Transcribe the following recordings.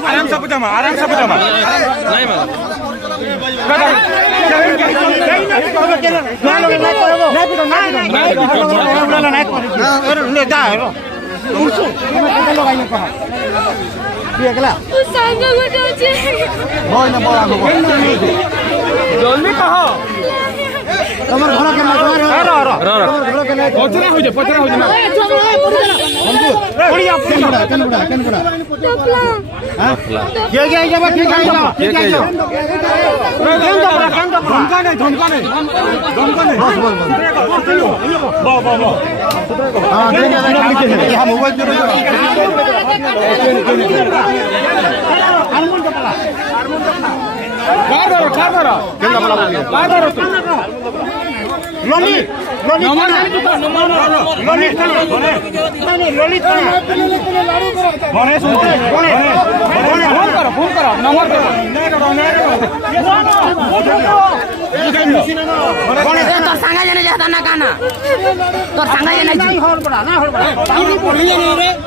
आराम से पजामा नहीं जल्दी कहो তোমার ঘর কেন পচরা হইছে না পড়িয়া কেন টপলা হ্যাঁ কে যাবা কে যাবা ধমকা নেই বল हां देखा मोबाइल जोड़ो हारमोन टपला कार लोनी फोन करो नंबर তোর সাঙ্গা জানে যাতা না কানা তোর সাঙ্গা জানে নাই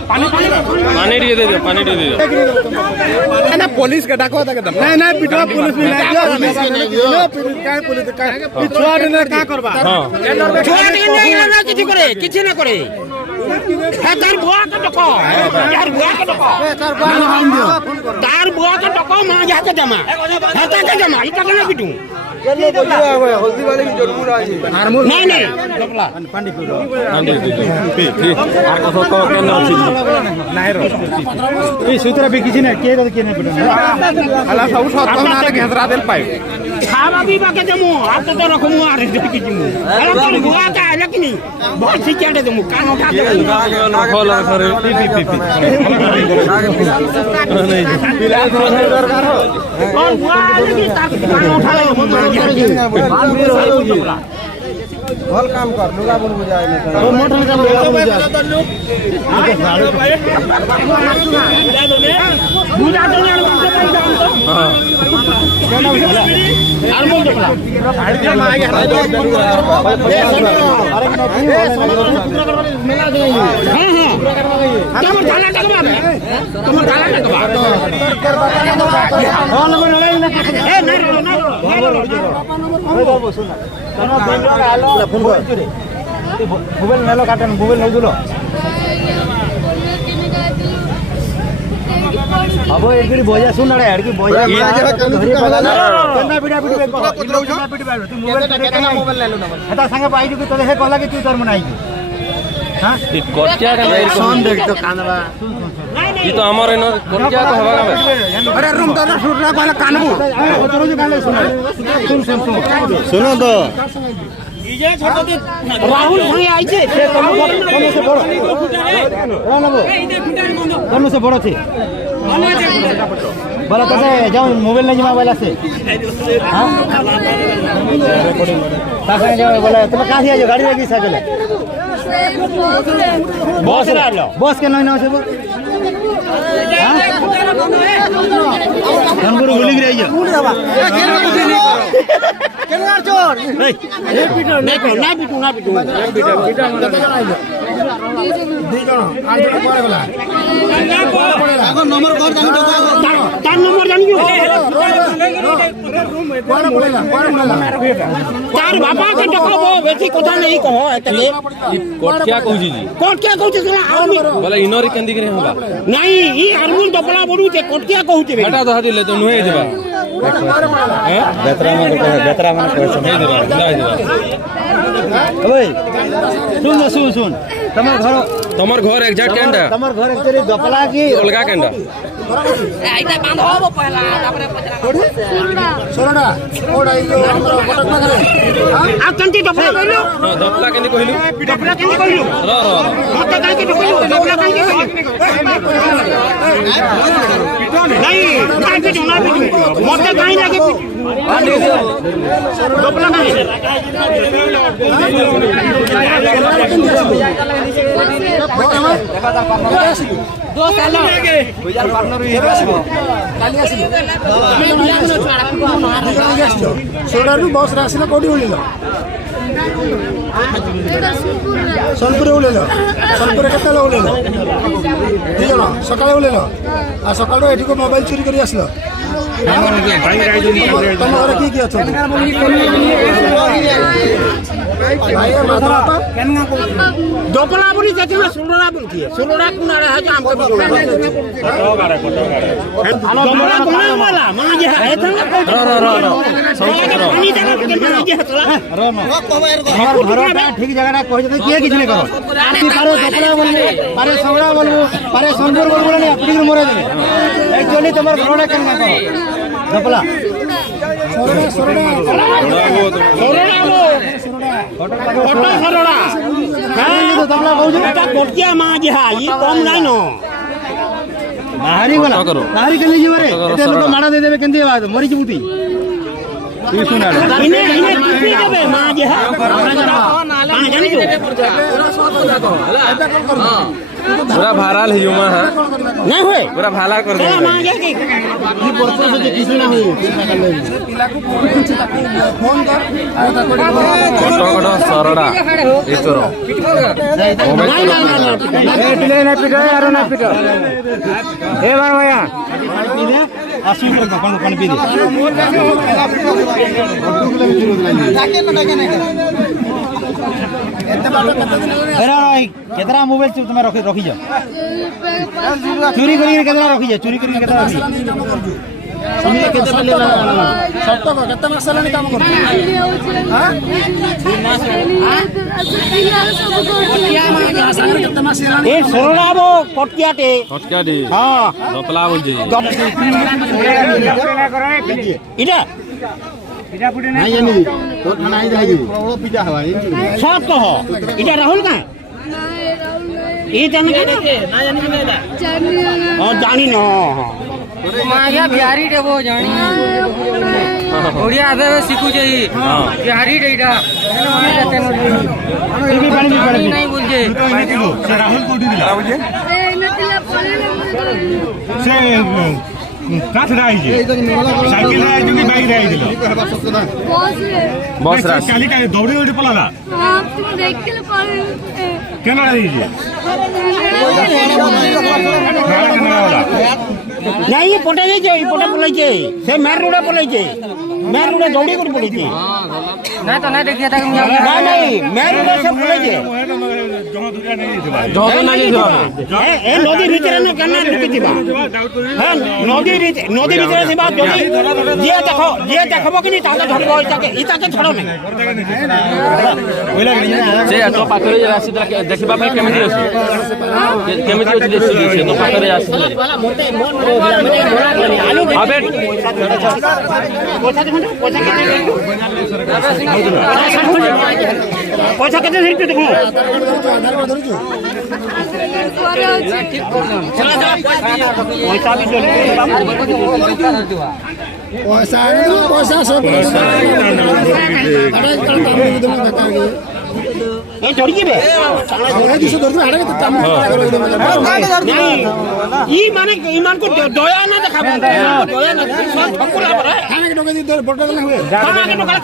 पानी দিয়ে দে पानी দিয়ে দে ना पुलिस का डाको था नहीं पिटवा पुलिस में नहीं काय पुलिस का छोड़ ने का करबा छोड़ ने किछि ना करे तार बुआ के डको तार बुआ के डको मां जाके जमा इटा केना पिटू हल्दी वाले की जरूर आज नहीं डपला पानी पिरो আর কত তো কেন আছে নাই रो এই সুতরা বি কিছু না কে না পিটো আলা সব সব না ঘেসরা দেল পাই খাবা বিবা কে দেমু হাতে তো রকম আর দেখি দিমু আলা তোর বুয়া কা লকিনি বহুত সিকেটে দেমু কান উঠা ফল করে পি नहीं पिला दरकार हो और बुआ लगी ताक कान उठा ले भल काम कर लुगा बन बुझाए नहीं तो मोटर में लुगा बुझा बुझा दो हां हारमोन टपला साड़ी में आ गया मेला दे हां तुम डाला टकबा हां ए नहीं सुन मोबाइल नेलो काटन मोबाइल नहीं दिलो अब एक बारी बजा सुन रे यार की बजा धरी पला केना बिडा तू मोबाइल ले लो ना हटा संगे पाई कि तोले हे कहला कि तू तर मनाई हां ई कोटिया का नहीं सुन देख तो कानवा ई तो हमारे न कोटिया का हवा में अरे रूम तो ना सुन रहा पहले कानबू रोज गाले सुन सुनो तो इजे छोटो दे राहुल संगे आइছে से कम से बड़ रानबो कौन से बड़ थी बोला तो जाओ मोबाइल नहीं जमा वाला से हां ताका जाओ बोला तुम कहां से आयो गाड़ी लगी साइकिल बस रे लो बस के नहीं ना से हां कानपुर गुली गिर आइयो कौन दबा केना चोर नहीं पिटो ना पिटू ଦି ଜଣ ଆଉ ଜଣ କୁଆଡେ ଗଲା ନମ୍ବର କର ତାର ନମ୍ବର ଜାଣିଛୁ କୁଆଡେ ପଳେଇଲା ତାର ବାପା କେ ଡକାବো বেশি কথা নেই কহ এতলে कोट क्या कहू जी কোট কে কହୁছে সেলা আর্মি बोला इनोरी केंदी करे होबा নাই ই আর্মি ডপলা বড়ুছে কোট কে কହୁছে हटा दहा दिले तो नुहे देबा बेतरा में कहे समय देबा जाय देबा ओए सुन तमर घर एग्जैक्ट केंडा तमर घर एक्चुअली डपला की अलगा केंडा এইটা বাঁধ হবো পহলা তারপরে ସୋରଡ଼ା କୋଉଟା ଏଇ ଯୋଉ ଆମର କଟକ ପାଖରେ आ कंटी डपला कइलो हां दपला केंदी कहलु डपला केंटी कइलो र मत काई के कइलो डपला काई के नहीं काई के ना मत काई लागे डपला काई দো সাল ସୋରଡ଼ାରୁ ବସ୍ରେ ଆସିଲା କୋଉଠି ଓହ୍ଲେଇଲ ସୋନପୁରରେ ଓହ୍ଲେଇଲ ସୋନପୁରରେ କେତେବେଳେ ଓହ୍ଲେଇଲ ଦି ଜଣ ସକାଳେ ଓହ୍ଲେଇଲ ଆଉ ସକାଳୁ ଏଠିକୁ ମୋବାଇଲ ଚୋରି କରି ଆସିଲ ତମ ଘରେ କିଏ କିଏ ଅଛନ୍ତି डपला बोली जाती है सुलोड़ा बोलती है सुलोड़ा कुनाड़ा है जाम के डपला कोना वाला मां जे है था पानी जगह के मां जे हतला ठीक जगह कह दे किए किछ नहीं करो पारे डपला बोलले पारे सवड़ा बोलबो पारे सोनपुर बोलबो नहीं अपनी मोरे दे एक्चुअली तुम्हार घरडा केन ना करो डपला सरोड़ा डपला कहू एटा कोटिया मां जे है ई कम नहीं न बाहरी गला बाहरी के लिए रे एते लोग माडा दे देबे केंदी बात मरी जबुती ई सुना इने किसी देबे मां जे है हां जानी पूरा भाराल है युमा है नहीं होए पूरा भाला कर दे मां जे की ई परसों से किसी ना होई फोन कर कटकट सरड़ा एचोर नहीं ए पिले ना पिटो यार ना पिटो ए बार भैया आसु कौन कौन पी दे केतरा मोबाइल तुम रखी जा चोरी करी केतरा रखी जा चोरी करी केतरा रखी କେତେ ମାସ ହେଲାଣି କାମ କରୁଛୁ କେତେ ମାସ ହେଲାଣି ए सोना वो कटियाटे कटकाडी हां दपला बोल जी इटा ନାଇଁ ଜାଣିବି ତୋ ଥାନା ଆଇ ଯାଇ ପ୍ରବଳ ପିଟା ହବା सब कहो इटा राहुल का ये जाने का और जानी न মায়া বিহারি দেবো জানি ওড়িয়া আবে শিখু যাই বিহারি দেইটা নাই বলছে से राहुल कोठी दिला बुझे से काठ राई जे साइकिल राई जो कि बाइक राई दिलो बस रास काली काली दौड़ी दौड़ी पलाला केना राई जे नहीं ये पोटे जे ये पोटे पलाई जे से मेर रोडे पलाई जे मेर रोडे दौड़ी कर पलाई जे না তো না দেখিয়া থাকি नहीं मेर रोडे से पलाई जे जगह नहीं दिबा ए नदी भीतर न केना ढुकी दिबा हां नदी भीतर से बात जदी जे देखबो कि नहीं ताके धरबो इताके छड़ो नहीं से तो पाखरे राशि देखिबा भाई केमिति अछि केमिति अछि देखि से तो पाखरे राशि अबे पैसा केते धरि देखो पैसा भी ପଇସା ଆଣିଲ ପଇସା ସବୁ ए जोड़ी के बे ଦିଶ ଧରିଛୁ ହାଡ଼େ କେତେ କାମ ई माने ईमान को दया ना देखाबो दया ना सब ठकुला पर ଖାନା କେ ଟଙ୍କା ଦି ବଡ଼ ଦେଲେ ହୁଏ खाना के टोकरा